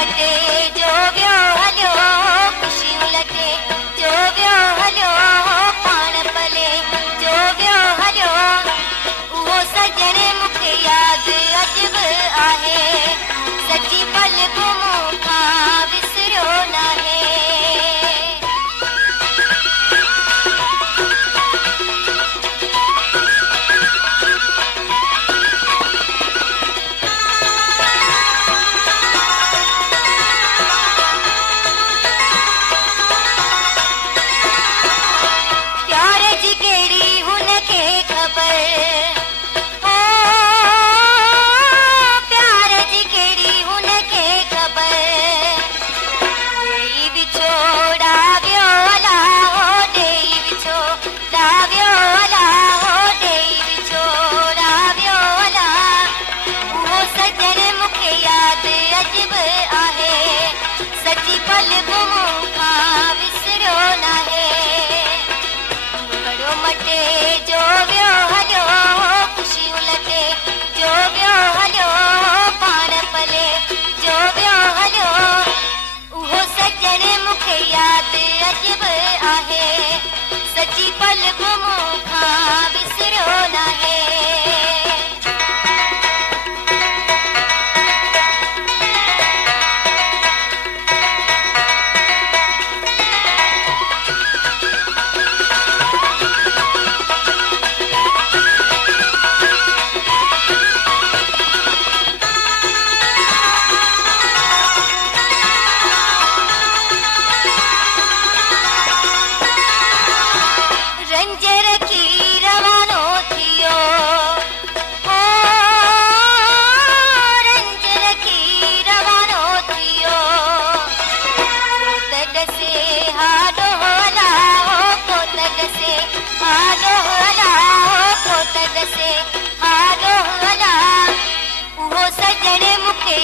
मटे जो वियो हलियो ख़ुशियूं लटे जो वियो हलियो पाण पले जो वियो हलियो उहो सजण मूंखे यादि अॼु बि आहे सची पल बि मूंखां विसरियो नाहे सची पल बि मूंखां विसरियो नाहे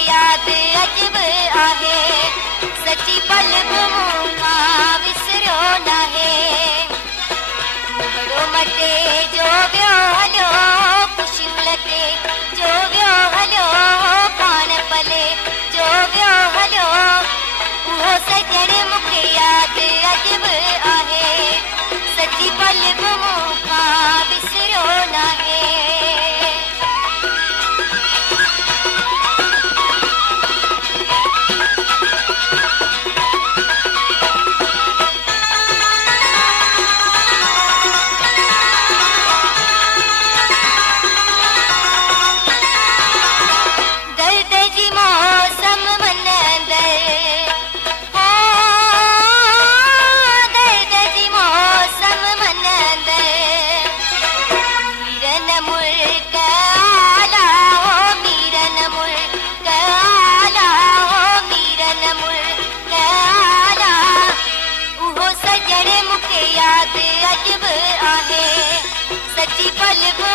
यादि अॼु बि आहे सची पल बि मूंखां विसरियो नाहे मटे जो वियो हलियो ख़ुशियूं लटे जो वियो हलियो पाण पले जो वियो हलियो उहो सजण मूंखे यादि अॼु बि आहे सची पल बि मूंखां विसरियो नाहे यादि अॼु बि आहे सची पल बि